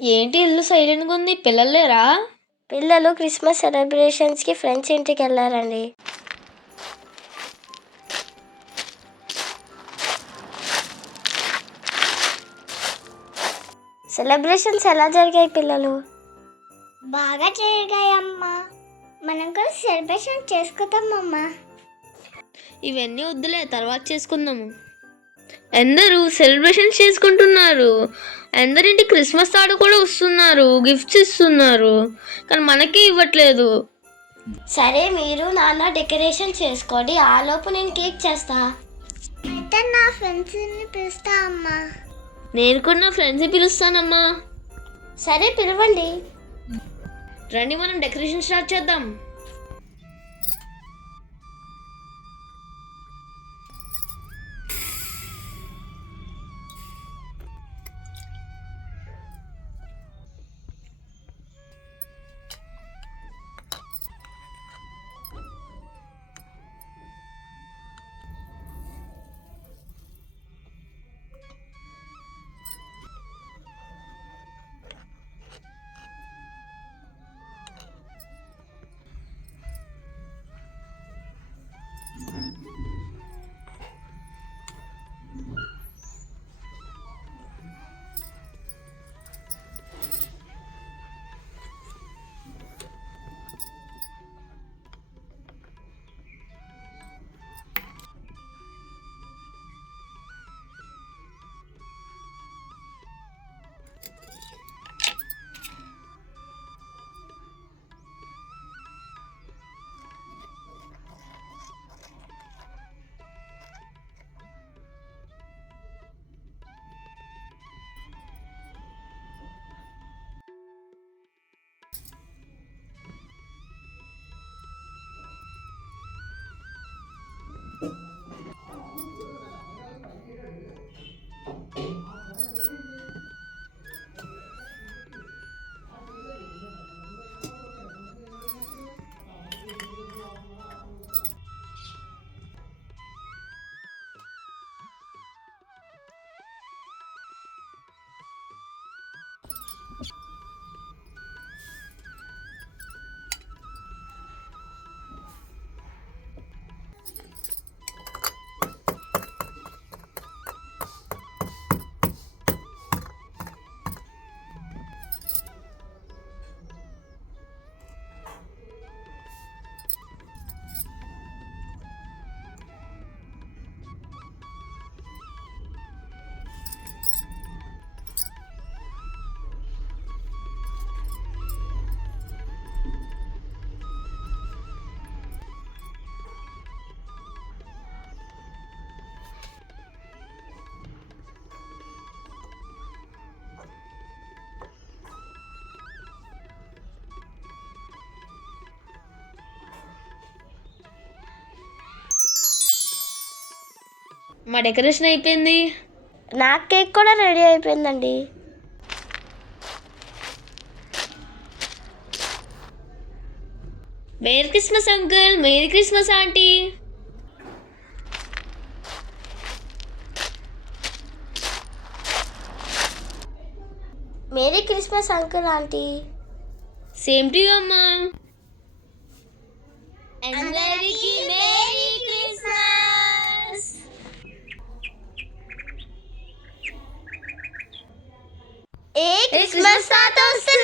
ఏంటి ఇల్లు సైలెంట్గా ఉంది? పిల్లలు లేరా? పిల్లలు క్రిస్మస్ సెలబ్రేషన్స్కి ఫ్రెండ్స్ ఇంటికి వెళ్ళారండి. సెలబ్రేషన్స్ ఎలా జరిగాయి పిల్లలు? బాగా జరిగాయమ్మా. మనం కూడా సెలబ్రేషన్ చేసుకుందామమ్మా. ఇవన్నీ వద్దులే, తర్వాత చేసుకుందాము. అందరూ సెలబ్రేషన్ చేసుకుంటున్నారు. అందరింటి క్రిస్మస్ తాడు కూడా వస్తున్నారు, గిఫ్ట్స్ ఇస్తున్నారు, కానీ మనకే ఇవ్వట్లేదు. సరే, మీరు నాన్న డెకరేషన్ చేసుకోండి, ఆలోపు నేను కేక్ చేస్తా. అయితే నా ఫ్రెండ్స్ని పిలుస్తా అమ్మా. నేను కూడా నా ఫ్రెండ్స్ని పిలుస్తానమ్మా. సరే, పిలవండి. రండి, మనం డెకరేషన్ స్టార్ట్ చేద్దాం. మా డెకరేషన్ అయిపోయింది. నా కేక్ కూడా రెడీ అయిపోయిందండి. Merry Christmas uncle, merry Christmas aunty. Merry Christmas uncle aunty. Same to you అమ్మా. అందరికీ మేరీ క్రిస్మస్. ఏ క్రిస్మస్ తాత వస్తే